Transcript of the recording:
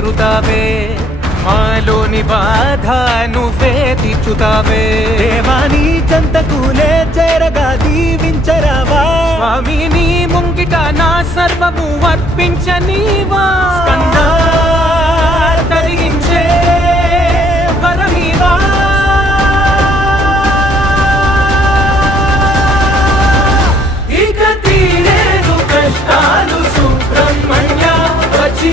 చేరుతావే మాలోని బాధ నువ్వే తీర్చుతావే దేవాని చెంతకులే చేరగా దీవించరావా స్వామి నీ ముంగిట నా సర్వము అర్పించనీవా తరిగించే వరమీవా ఇక తీరేను కష్టాలు సుబ్రహ్మణ్య వచ్చి